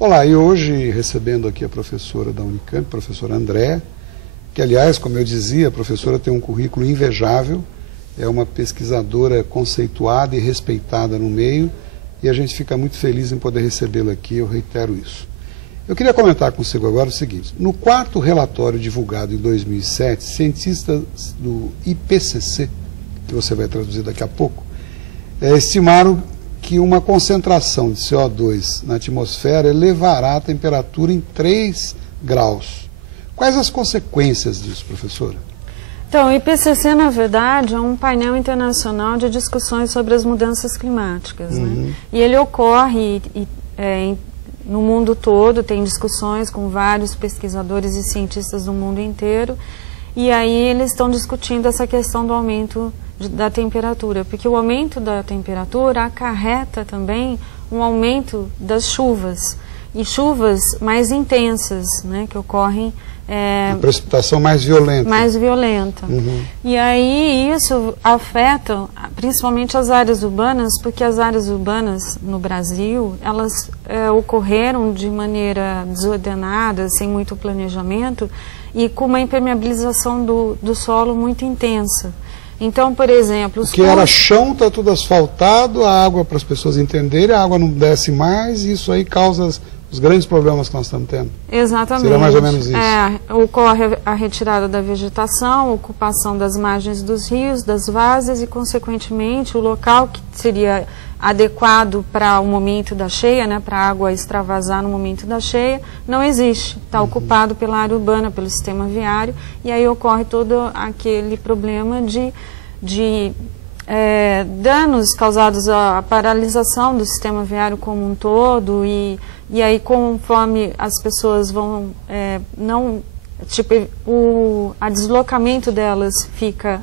Olá, e hoje recebendo aqui a professora da Unicamp, a professora Andréa, que aliás, como eu dizia, a professora tem um currículo invejável, é uma pesquisadora conceituada e respeitada no meio, e a gente fica muito feliz em poder recebê-la aqui, eu reitero isso. Eu queria comentar consigo agora o seguinte: no quarto relatório divulgado em 2007, cientistas do IPCC, que você vai traduzir daqui a pouco, estimaram que uma concentração de CO2 na atmosfera elevará a temperatura em 3 graus. Quais as consequências disso, professora? Então, o IPCC, na verdade, é um painel internacional de discussões sobre as mudanças climáticas, né? E ele ocorre no mundo todo, tem discussões com vários pesquisadores e cientistas do mundo inteiro, e aí eles estão discutindo essa questão do aumento da temperatura, porque o aumento da temperatura acarreta também um aumento das chuvas, e chuvas mais intensas, né, que ocorrem... Uma precipitação mais violenta. Mais violenta. E aí isso afeta principalmente as áreas urbanas, porque as áreas urbanas no Brasil, elas ocorreram de maneira desordenada, sem muito planejamento, e com uma impermeabilização do solo muito intensa. Então, por exemplo... O que era chão, está tudo asfaltado, a água, para as pessoas entenderem, a água não desce mais, e isso aí causa os grandes problemas que nós estamos tendo. Exatamente. Seria mais ou menos isso. Ocorre a retirada da vegetação, a ocupação das margens dos rios, das várzeas, e, consequentemente, o local que seria adequado para o momento da cheia, né, para a água extravasar no momento da cheia, não existe. Está ocupado pela área urbana, pelo sistema viário, e aí ocorre todo aquele problema de danos causados à paralisação do sistema viário como um todo, e aí conforme as pessoas vão, a deslocamento delas fica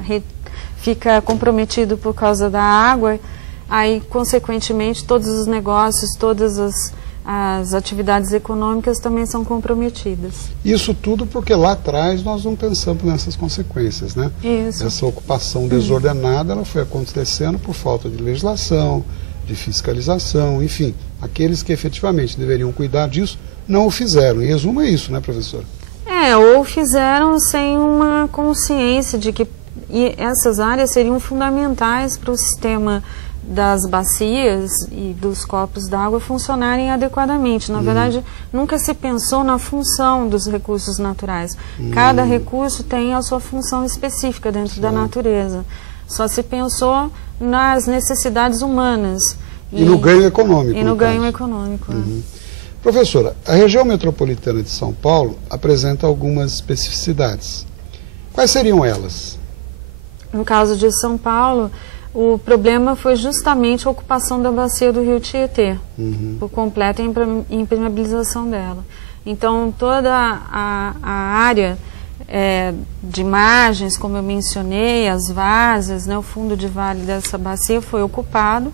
comprometido por causa da água, aí consequentemente todos os negócios, todas as atividades econômicas também são comprometidas. Isso tudo porque lá atrás nós não pensamos nessas consequências, né? Isso. Essa ocupação desordenada, ela foi acontecendo por falta de legislação, de fiscalização, enfim, aqueles que efetivamente deveriam cuidar disso não o fizeram. Em resumo é isso, né, professora? Ou fizeram sem uma consciência de que essas áreas seriam fundamentais para o sistema das bacias e dos corpos d'água funcionarem adequadamente. Na verdade, nunca se pensou na função dos recursos naturais. Cada recurso tem a sua função específica dentro da natureza. Só se pensou nas necessidades humanas. E no ganho econômico. E no ganho econômico. Professora, a região metropolitana de São Paulo apresenta algumas especificidades. Quais seriam elas? No caso de São Paulo, o problema foi justamente a ocupação da bacia do Rio Tietê, por completa impermeabilização dela. Então, toda a área de margens, como eu mencionei, as várzeas, né, o fundo de vale dessa bacia foi ocupado.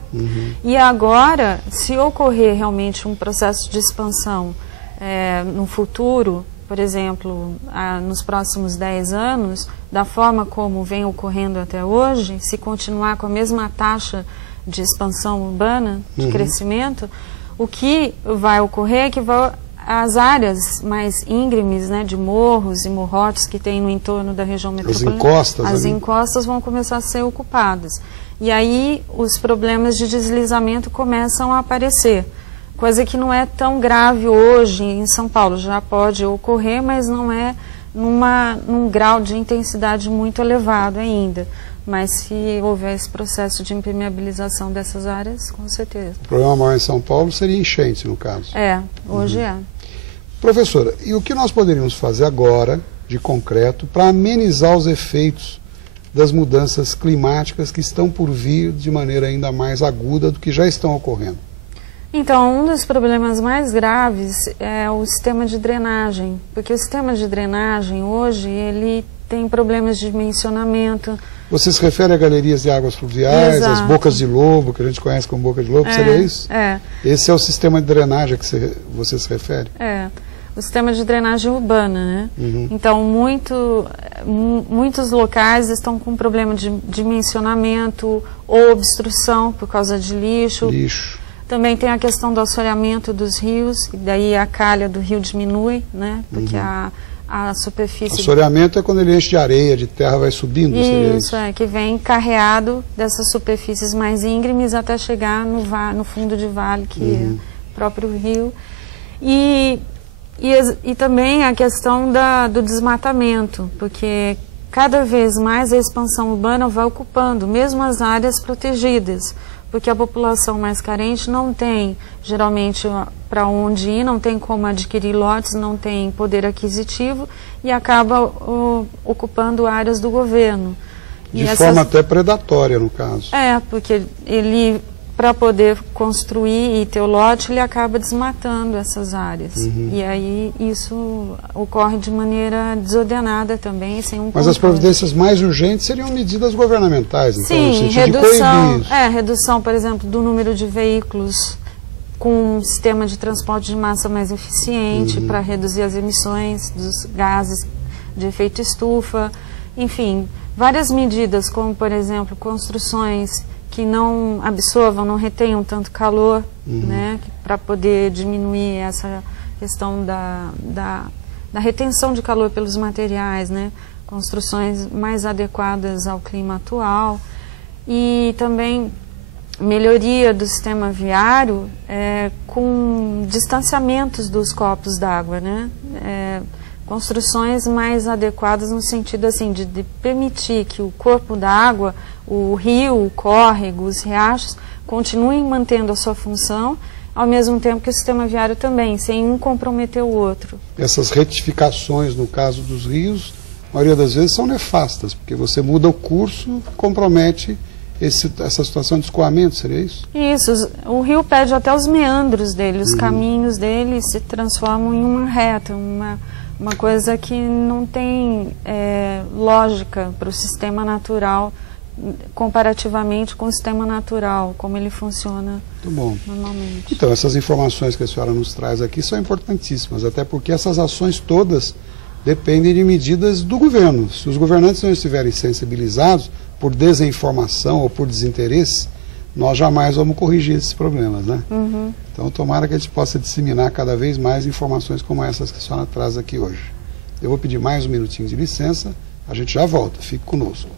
E agora, se ocorrer realmente um processo de expansão no futuro, por exemplo, nos próximos 10 anos, da forma como vem ocorrendo até hoje, se continuar com a mesma taxa de expansão urbana, de crescimento, o que vai ocorrer é que as áreas mais íngremes, né, de morros e morrotes que tem no entorno da região metropolitana, as encostas vão começar a ser ocupadas. E aí os problemas de deslizamento começam a aparecer. Coisa que não é tão grave hoje em São Paulo, já pode ocorrer, mas não é num grau de intensidade muito elevado ainda. Mas se houver esse processo de impermeabilização dessas áreas, com certeza. O problema maior em São Paulo seria enchente, no caso. Hoje é. Professora, e o que nós poderíamos fazer agora, de concreto, para amenizar os efeitos das mudanças climáticas que estão por vir de maneira ainda mais aguda do que já estão ocorrendo? Então, um dos problemas mais graves é o sistema de drenagem, porque o sistema de drenagem hoje, ele tem problemas de dimensionamento. Você se refere a galerias de águas fluviais, as bocas de lobo, que a gente conhece como boca de lobo, seria isso? Esse é o sistema de drenagem a que você se refere? O sistema de drenagem urbana, né? Então, muitos locais estão com problema de dimensionamento ou obstrução por causa de lixo. Também tem a questão do assoreamento dos rios, e daí a calha do rio diminui, né? Porque a superfície... Assoreamento é quando ele enche de areia, de terra, vai subindo? Isso, que vem carreado dessas superfícies mais íngremes até chegar no fundo de vale, que é o próprio rio. E também a questão do desmatamento, porque cada vez mais a expansão urbana vai ocupando mesmo as áreas protegidas, porque a população mais carente não tem, geralmente, para onde ir, não tem como adquirir lotes, não tem poder aquisitivo e acaba ocupando áreas do governo. De forma até predatória, no caso. Porque ele, para poder construir e ter o lote, ele acaba desmatando essas áreas. E aí isso ocorre de maneira desordenada também, sem um controle. Mas as providências mais urgentes seriam medidas governamentais, então, sim, no sentido de coibir isso. Redução, por exemplo, do número de veículos com um sistema de transporte de massa mais eficiente para reduzir as emissões dos gases de efeito estufa. Enfim, várias medidas, como, por exemplo, construções que não absorvam, não retenham tanto calor, né, para poder diminuir essa questão da retenção de calor pelos materiais, né, construções mais adequadas ao clima atual e também melhoria do sistema viário com distanciamentos dos corpos d'água, né, construções mais adequadas no sentido assim de permitir que o corpo da água, o rio, o córrego, os riachos continuem mantendo a sua função, ao mesmo tempo que o sistema viário também, sem um comprometer o outro. Essas retificações, no caso dos rios, a maioria das vezes são nefastas, porque você muda o curso, compromete essa situação de escoamento, seria isso? Isso, o rio perde até os meandros dele, os caminhos dele se transformam em uma reta, uma coisa que não tem lógica para o sistema natural, comparativamente com o sistema natural, como ele funciona normalmente. Então, essas informações que a senhora nos traz aqui são importantíssimas, até porque essas ações todas dependem de medidas do governo. Se os governantes não estiverem sensibilizados por desinformação ou por desinteresse, nós jamais vamos corrigir esses problemas, né? Então, tomara que a gente possa disseminar cada vez mais informações como essas que a senhora traz aqui hoje. Eu vou pedir mais um minutinho de licença, a gente já volta, fique conosco.